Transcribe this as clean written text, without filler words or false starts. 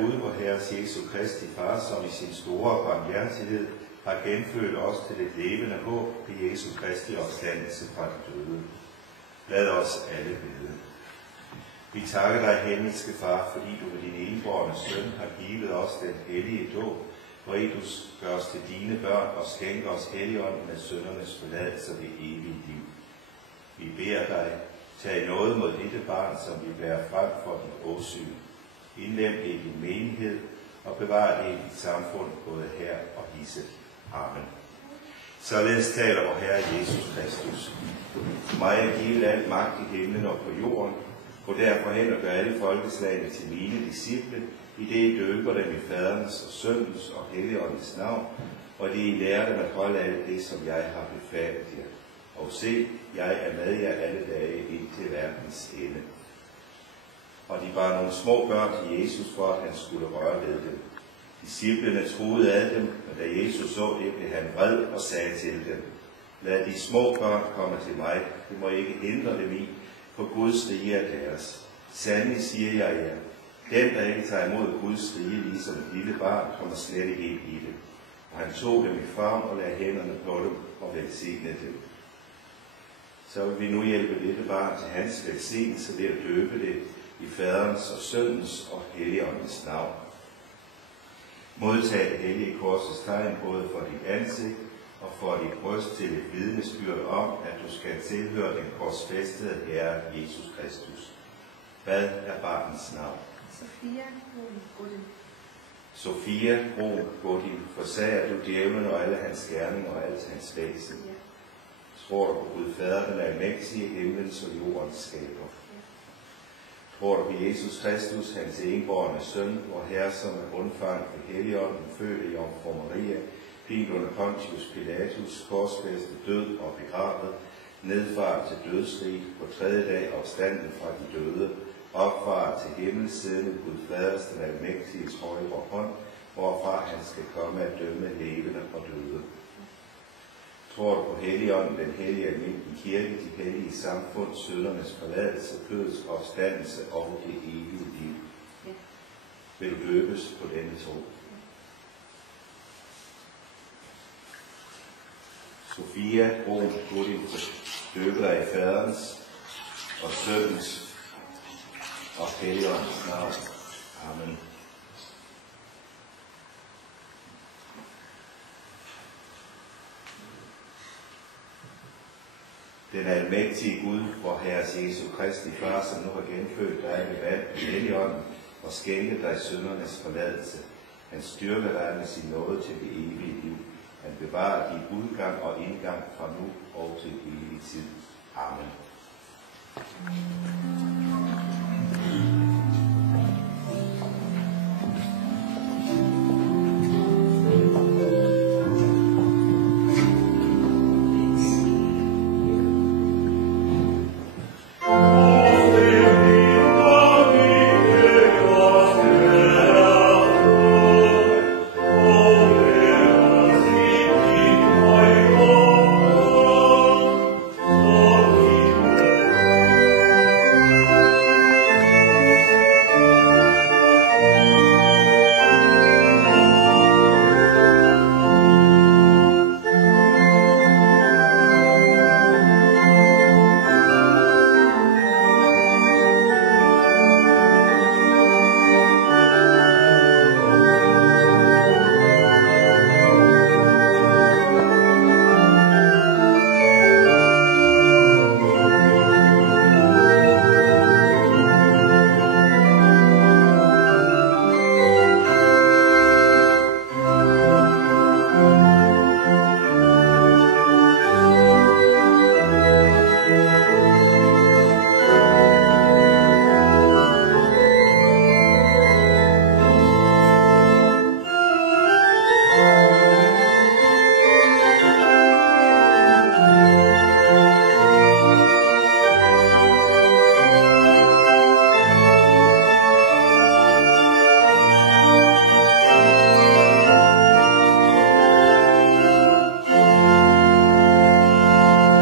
Gud, vor Herres Jesu Kristi Far, som i sin store barmhjertighed har genfødt os til et levende håb ved Jesu Kristi opstandelse fra de døde. Lad os alle bede. Vi takker dig, himmelske Far, fordi du med din enbårne søn har givet os den hellige dåb, hvori du gør os til dine børn og skænker os Helligånden med syndernes forladelse ved evigt liv. Vi beder dig, tag noget mod dette barn, som vi bærer frem for dit åsyn. Indlem det i din menighed og bevar det i dit samfund, både her og hisse. Amen. Således taler vor Herre Jesus Kristus. Mig er givet al magt i himlen og på jorden. Gå derfor hen og gør alle folkeslagene til mine disciple, i det I døber dem i Faderens og Søndens og Helligåndens navn, og det I lærer dem at holde alt det, som jeg har befalet jer. Og se, jeg er med jer alle dage indtil verdens ende. Og de var nogle små børn til Jesus, for at han skulle røre ved dem. Disciplene troede af dem, og da Jesus så det, blev han vred og sagde til dem: lad de små børn komme til mig, det må ikke hindre dem i, for Guds rige er deres. Sandelig siger jeg jer, den der ikke tager imod Guds rige ligesom et lille barn, kommer slet ikke ind i det. Og han tog dem i favn og lagde hænderne på dem og velsignede dem. Så vil vi nu hjælpe dette barn til hans velsignelse ved at døbe det i Faderens og Søndens og Helligåndens navn. Modtag det hellige korsets tegn både for dit ansigt og for dit bryst til et vidnesbyrd om, at du skal tilhøre den korsfæstede Herre Jesus Kristus. Hvad er barnets navn? Sofia Brun Godin, forsager du djævlen og alle hans gerninger og alt hans væsen. Ja. Tror du på Gud Fader, den almægtige, himlens og jordens skaber. Tror du på Jesus Kristus, hans enbårne søn, vor Herre, som er undfanget ved Helligånden, født i Jomfru Maria, pint under Pontius Pilatus, korsfæstet, død og begravet, nedfaret til dødsriget, på tredje dag opstanden fra de døde, opfaret til himmelssiden ved Gud Faders, den almægtiges højre hånd, hvorfra han skal komme at dømme levende og døde. Tror du på Helligånden, den hellige almindelige kirke, de hellige samfund, syndernes forladelse, kødets opstandelse og det evige liv? Ja. Vil du døbes på denne tro? Sofia Brun Godin, døber dig i Faderens og Søndens og Helligåndens navn. Amen. Den almægtige Gud, vor Herres Jesu Kristi Far, som nu har genfødt dig med vand i Helligånden og skænket dig syndernes forladelse. Han styrker dig med sin nåde til det evige liv. Han bevarer din udgang og indgang fra nu og til evig tid. Amen.